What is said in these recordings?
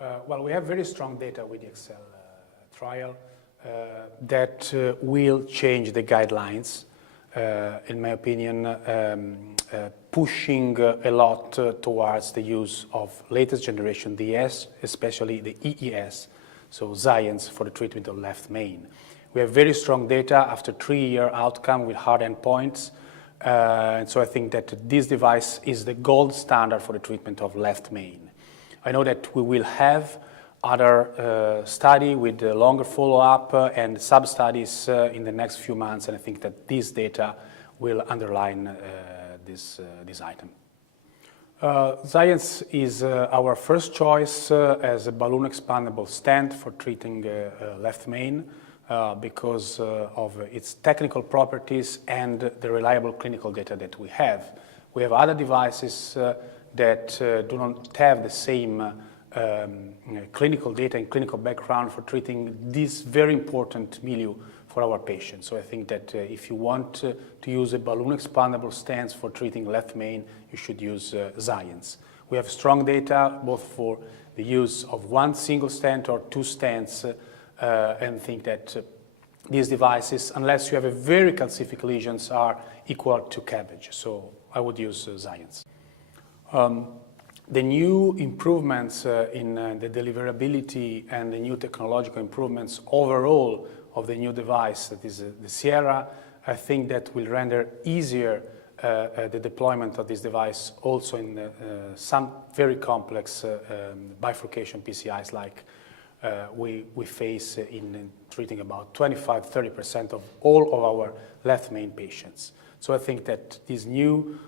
Well, we have very strong data with the Excel trial that will change the guidelines, in my opinion, pushing a lot towards the use of latest generation DS, especially the EES, so Xience for the treatment of left main. We have very strong data after 3-year outcome with hard endpoints, and so I think that this device is the gold standard for the treatment of left main. I know that we will have other study with longer follow-up and sub-studies in the next few months, and I think that this data will underline this item. Xience is our first choice as a balloon expandable stent for treating left main because of its technical properties and the reliable clinical data that we have. We have other devices that do not have the same clinical data and clinical background for treating this very important milieu for our patients. So I think that if you want to use a balloon expandable stent for treating left main, you should use Xience. We have strong data both for the use of one single stent or 2 stents, and think that these devices, unless you have a very calcific lesions, are equal to cabbage. So I would use Xience. The new improvements in the deliverability and the new technological improvements overall of the new device, that is the Sierra, I think that will render easier the deployment of this device also in some very complex bifurcation PCIs like we face in treating about 25–30% of all of our left main patients. So I think that these new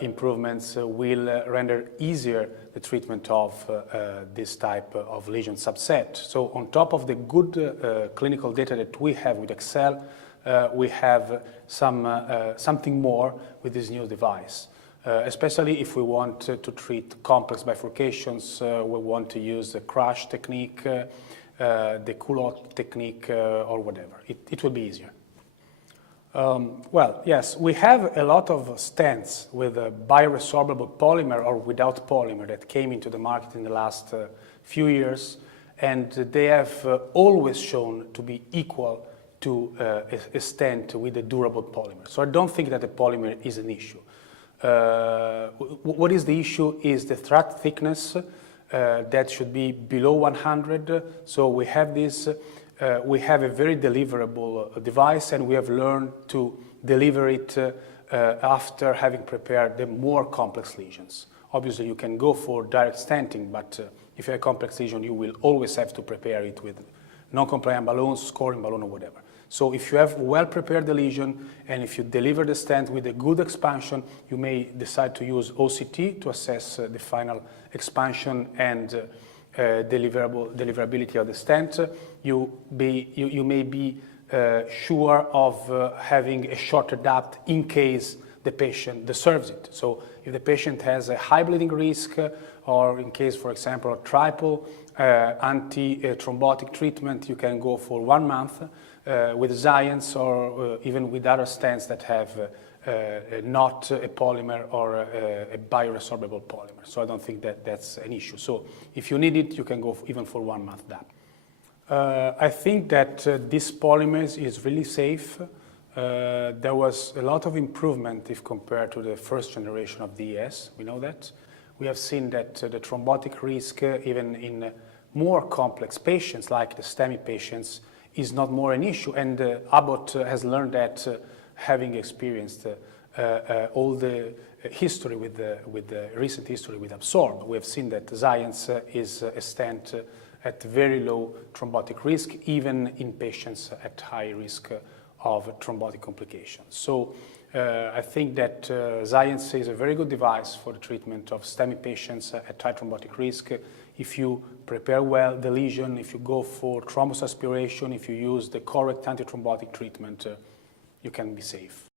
improvements will render easier the treatment of this type of lesion subset. So on top of the good clinical data that we have with Excel, we have something more with this new device. Especially if we want to treat complex bifurcations, we want to use the crush technique, the culotte technique, or whatever. It will be easier. Well, yes, we have a lot of stents with a bioresorbable polymer or without polymer that came into the market in the last few years, and they have always shown to be equal to a stent with a durable polymer. So I don't think that the polymer is an issue. What is the issue is the thread thickness that should be below 100. So we have this. We have a very deliverable device, and we have learned to deliver it after having prepared the more complex lesions. Obviously, you can go for direct stenting, but if you have a complex lesion, you will always have to prepare it with non-compliant balloons, scoring balloon, or whatever. So if you have well-prepared the lesion, and if you deliver the stent with a good expansion, you may decide to use OCT to assess the final expansion and deliverability of the stent. You may be sure of having a shorter depth in case the patient deserves it. So if the patient has a high bleeding risk, or in case, for example, a triple anti-thrombotic treatment, you can go for 1 month with Xience, or even with other stents that have not a polymer or a bioresorbable polymer. So I don't think that that's an issue. So if you need it, you can go even for 1 month depth. I think that this polymer is really safe. There was a lot of improvement if compared to the first generation of DES. We know that. We have seen that the thrombotic risk, even in more complex patients like the STEMI patients, is not more an issue. And Abbott has learned that having experienced all the history with the recent history with Absorb. We have seen that Xience is a stent at very low thrombotic risk, even in patients at high risk of thrombotic complications. So I think that Xience is a very good device for the treatment of STEMI patients at high thrombotic risk. If you prepare well the lesion, if you go for thrombus aspiration, if you use the correct antithrombotic treatment, you can be safe.